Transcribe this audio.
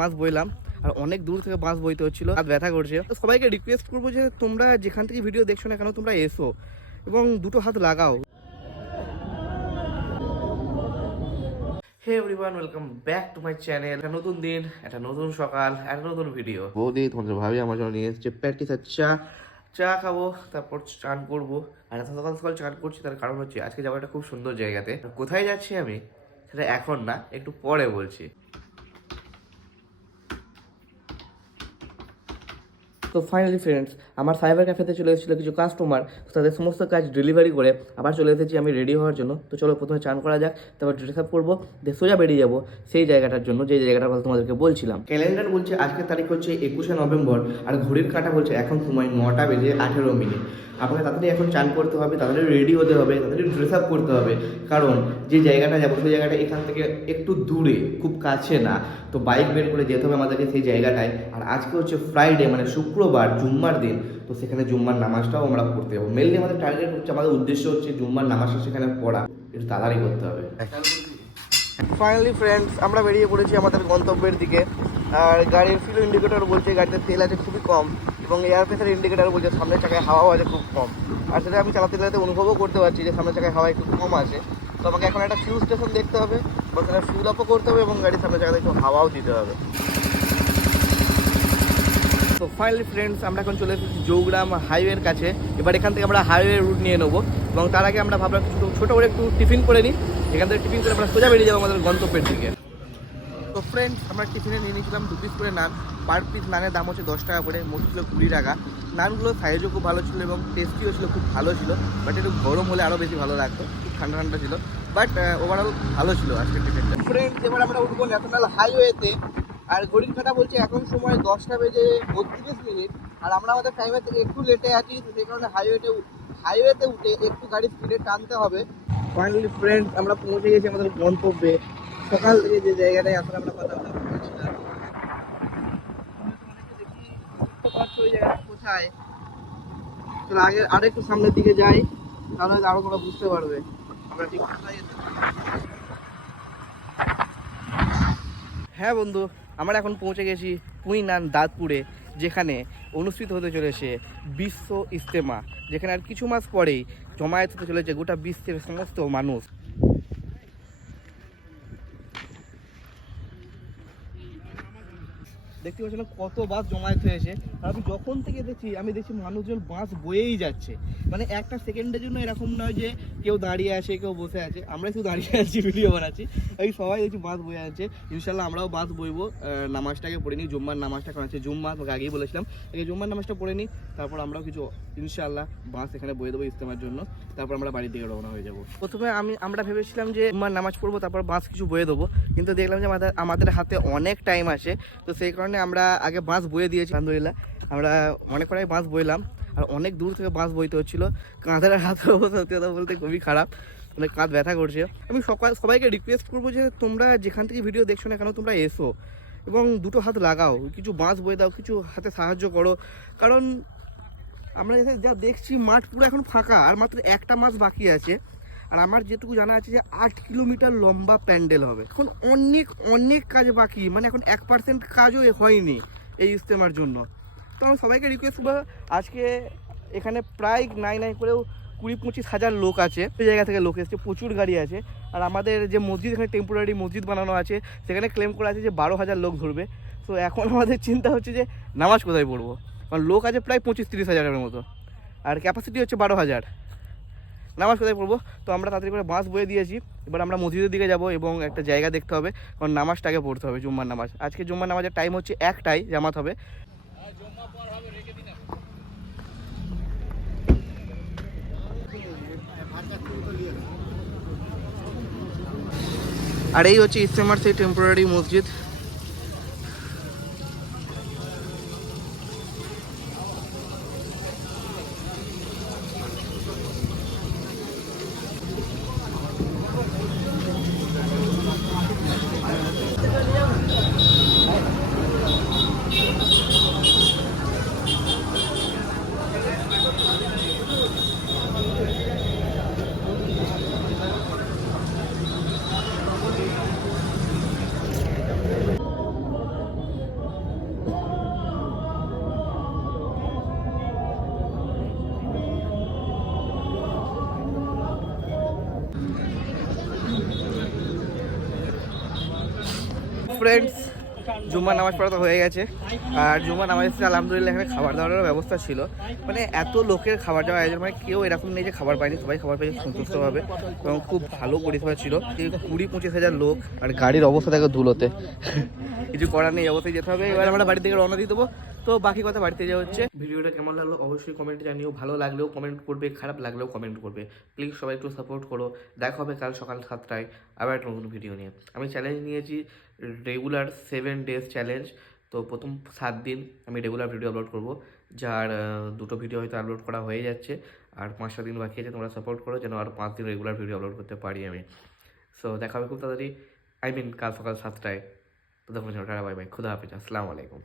বাঁশ বইলাম আর অনেক দূর থেকে বাঁশ বইতে হচ্ছিল আর ব্যথা করছে। তো সবাইকে রিকোয়েস্ট করব যে তোমরা যেখান থেকে ভিডিও দেখছ না কেন তোমরা এসো এবং দুটো হাত লাগাও। Hey everyone welcome back to my channel একটা নতুন দিন একটা নতুন সকাল একটা নতুন ভিডিও বৌদি তোমাদের ভাবি আমার জন্য নিয়ে এসেছে প্র্যাকটিস আর চা। চা খাব তারপর চান করব। আর এত সকাল সকাল চান করছি তার কারণ হচ্ছে আজকে যাব একটা খুব সুন্দর জায়গাতে। কোথায় যাচ্ছি আমি? সেটা এখন না একটু পরে বলছি। তো ফাইনালি ফ্রেন্ডস আমার সাইবার ক্যাফেতে চলে এসেছিল কিছু কাস্টমার তাদের সমস্ত কাজ ডেলিভারি করে আবার চলে এসেছি আমি রেডি হওয়ার জন্য। তো চলো প্রথমে চান করা যাক, তারপর ড্রেস আপ করব, দিয়ে সোজা বেরিয়ে যাব সেই জায়গাটার জন্য যে জায়গাটার কথা তোমাদেরকে বলছিলাম। ক্যালেন্ডার বলছে আজকের তারিখ হচ্ছে একুশে নভেম্বর, আর ঘড়ির কাঁটা বলছে এখন সময় নটা বেজে আঠেরো মিনিট। আপনাকে তাড়াতাড়ি এখন চান করতে হবে, তাড়াতাড়ি রেডি হতে হবে, তাড়াতাড়ি ড্রেস আপ করতে হবে। কারণ যে জায়গাটা যাব, সেই জায়গাটা এখান থেকে একটু দূরে, খুব কাছে না। তো বাইক বের করে যেতে হবে আমাদেরকে সেই জায়গাটায়। আর আজকে হচ্ছে ফ্রাইডে মানে শুক্রবার, জুম্মার দিন। তো সেখানে জুম্মার নামাজটাও আমরা পড়তে যাব। মেনলি আমাদের টার্গেট হচ্ছে, আমাদের উদ্দেশ্য হচ্ছে জুম্মার নামাজটা সেখানে পড়া। একটু তাড়াতাড়ি করতে হবে। ফাইনালি ফ্রেন্ডস আমরা বেরিয়ে পড়েছি আমাদের গন্তব্যের দিকে। আর গাড়ির ফিল ইন্ডিকেটর বলছে গাড়িতে তেল আছে খুবই কম এবং এয়ার প্রেসার ইন্ডিকেটর বলছে সামনের চাকায় হাওয়াও আছে খুব কম। আর সেটা আমি চালাতে চালাতে অনুভবও করতে পারছি যে সামনের চাকায় হাওয়া একটু কম আছে। তো আমাকে এখন একটা ফিউল স্টেশন দেখতে হবে, এবং সেটা ফিউল আপও করতে হবে এবং গাড়ির সামনের চাকাতে একটু হাওয়াও দিতে হবে। তো ফাইনালি ফ্রেন্ডস আমরা এখন চলে এসেছি জৌগ্রাম হাইওয়ের কাছে। এবার এখান থেকে আমরা হাইওয়ে রুট নিয়ে নেব, এবং তার আগে আমরা ভাবলাম ছোটো করে একটু টিফিন করে নিই। এখান থেকে টিফিন করে আমরা সোজা বেরিয়ে যাব আমাদের গন্তব্যের দিকে। তো ফ্রেন্ডস আমরা টিফিনে নিয়ে নিয়েছিলাম দু পিস করে নান। পার পিস নানের দাম হচ্ছে দশ টাকা করে, মোট ছিল কুড়ি টাকা। নানগুলো সাইজও খুব ভালো ছিল এবং টেস্টিও ছিল, খুব ভালো ছিল বাট একটু গরম হলে আরও বেশি ভালো লাগতো খুব ঠান্ডা ঠান্ডা ছিল বাট ওভারঅল ভালো ছিল আজকে টিফিনটা ফ্রেন্ডস এবার আমরা উঠবো ন্যাশনাল হাইওয়েতে আর ঘড়ির কাটা বলছে এখন সময় দশটা বেজে বত্রিশ মিনিট। আর আমরা আমাদের টাইমে একটু লেটে আছি সেই কারণে হাইওয়েতে হাইওয়েতে উঠে একটু গাড়ি স্পিডে টানতে হবে। ফাইনালি ফ্রেন্ড আমরা পৌঁছে গেছি আমাদের গন্তব্যে। সকাল থেকে যে জায়গাটায় আসলে আমরা কথা বলা বলছিলাম কোথায়। চলো আগে আরেকটু সামনের দিকে যাই, তাহলে আরও তোমরা বুঝতে পারবে হ্যাঁ বন্ধু, আমরা এখন পৌঁছে গেছি কুইনান দাঁতপুরে, যেখানে অনুষ্ঠিত হতে চলেছে বিশ্ব ইস্তেমা, যেখানে আর কিছু মাস পরেই জমায়েত হতে চলেছে গোটা বিশ্বের সমস্ত মানুষ। দেখতে পাচ্ছি না কত বাস জমায়েত হয়েছে আমি যখন থেকে দেখছি, আমি দেখছি মানুষজন বাস বয়েই যাচ্ছে। মানে একটা সেকেন্ডের জন্য এরকম নয় যে কেউ দাঁড়িয়ে আছে, কেউ বসে আছে। আমরা শুধু দাঁড়িয়ে আছি ভিডিও বানাচ্ছি। এই সবাই দেখছি বাস বয়ে আছে ইনশাল্লাহ আমরাও বাস বইবো। নামাজটাকে পড়ে নিই। জুম্মার নামাজটা এখন আছে। জুম্মা তোকে আগেই বলেছিলাম। আগে জুম্মার নামাজটা পড়ে নিই। তারপর আমরাও কিছু ইনশাল্লাহ বাস এখানে বয়ে দেবো ইস্তেমার জন্য। তারপর আমরা বাড়ির দিকে রওনা হয়ে যাব। প্রথমে আমি, আমরা ভেবেছিলাম যে জুম্মার নামাজ পড়ব, তারপর বাস কিছু বয়ে দেবো। কিন্তু দেখলাম যে আমাদের আমাদের হাতে অনেক টাইম আছে তো সেই কারণে আমরা আগে বাঁশ বয়ে দিয়েছি। আলহামদুলিল্লাহ, আমরা অনেক কটাই বাঁশ বইলাম। আর অনেক দূর থেকে বাঁশ বইতে হচ্ছিল। কাঁধের হাতের অবস্থা সত্যি কথা বলতে খুবই খারাপ। মানে কাঁধ ব্যথা করছে। আমি সকাল, সবাইকে রিকোয়েস্ট করব যে তোমরা যেখান থেকে ভিডিও দেখছ না কেন, তোমরা এসো। এবং দুটো হাত লাগাও। কিছু বাঁশ বয়ে দাও, কিছু হাতে সাহায্য করো। কারণ আমরা যা দেখছি, মাঠ পুরো এখন ফাঁকা। আর মাত্র একটা মাস বাকি আছে। আর আমার যেটুকু জানা আছে যে আট কিলোমিটার লম্বা প্যান্ডেল হবে। এখন অনেক অনেক কাজ বাকি মানে এখন এক পার্সেন্ট কাজও হয়নি এই ইজতেমার জন্য। তো আমি সবাইকে রিকোয়েস্ট করব, আজকে এখানে প্রায় নাই নাই করেও কুড়ি, পঁচিশ হাজার লোক আছে। সেই জায়গা থেকে লোক এসছে, প্রচুর গাড়ি আছে। আর আমাদের যে মসজিদ, এখানে টেম্পোরারি মসজিদ বানানো আছে, সেখানে ক্লেম করা আছে যে বারো হাজার লোক ধরবে। তো এখন আমাদের চিন্তা হচ্ছে যে নামাজ কোথায় পড়ব? কারণ লোক আছে প্রায় পঁচিশ, তিরিশ হাজারের মতো। আর ক্যাপাসিটি হচ্ছে বারো হাজার। নামাজ কোথায় পড়ব? তো আমরা তাড়াতাড়ি করে বাঁশ বয়ে দিয়েছি। এবার আমরা মসজিদের দিকে যাব এবং একটা জায়গা দেখতে হবে, কারণ নামাজটাকে পড়তে হবে, জুম্মার নামাজ। আজকে জুম্মার নামাজের টাইম হচ্ছে একটাই, জামাত হবে। আর এই হচ্ছে ইস্তেমার সেই টেম্পোরারি মসজিদ। ফ্রেন্ডস জুম্মা নামাজ পড়া তো হয়ে গেছে। আর জুম্মা নামাজ এসে আলহামদুলিল্লাহ এখানে খাবার দাবারের ব্যবস্থা ছিল। মানে এত লোকের খাবার দাবার আয়োজন মানে কেউ এরকম নেই যে খাবার পায়নি, সবাই খাবার পেয়েছে সন্তুষ্টভাবে এবং খুব ভালো পরিষেবা ছিল। কুড়ি পঁচিশ হাজার লোক আর গাড়ির অবস্থা দেখো ধুলোতে। কিছু করার নেই অবস্থায় যেতে হবে। এবার আমরা বাড়ি থেকে রওনা দিয়ে দেবো। তো বাকি কথা বাড়িতে যাওয়া হচ্ছে। ভিডিওটা কেমন লাগল অবশ্যই কমেন্টে জানিও। ভালো লাগলেও কমেন্ট করবে, খারাপ লাগলেও কমেন্ট করবে। প্লিজ সবাই একটু সাপোর্ট করো। দেখা হবে কাল সকাল সাতটায় আবার একটা নতুন ভিডিও নিয়ে। আমি চ্যালেঞ্জ নিয়েছি রেগুলার সেভেন ডেজ চ্যালেঞ্জ তো প্রথম সাত দিন আমি রেগুলার ভিডিও আপলোড করব, যার দুটো ভিডিও হয়তো আপলোড করা হয়ে যাচ্ছে, আর পাঁচটা দিন বাকি আছে, তোমরা সাপোর্ট করো যেন আর পাঁচ দিন রেগুলার ভিডিও আপলোড করতে পারি আমি। সো দেখা হবে খুব তাড়াতাড়ি আই মিন কাল সকাল সাতটায়। তো তখন টাটা বাই বাই খুদা হাফিজ, আসসালামু আলাইকুম।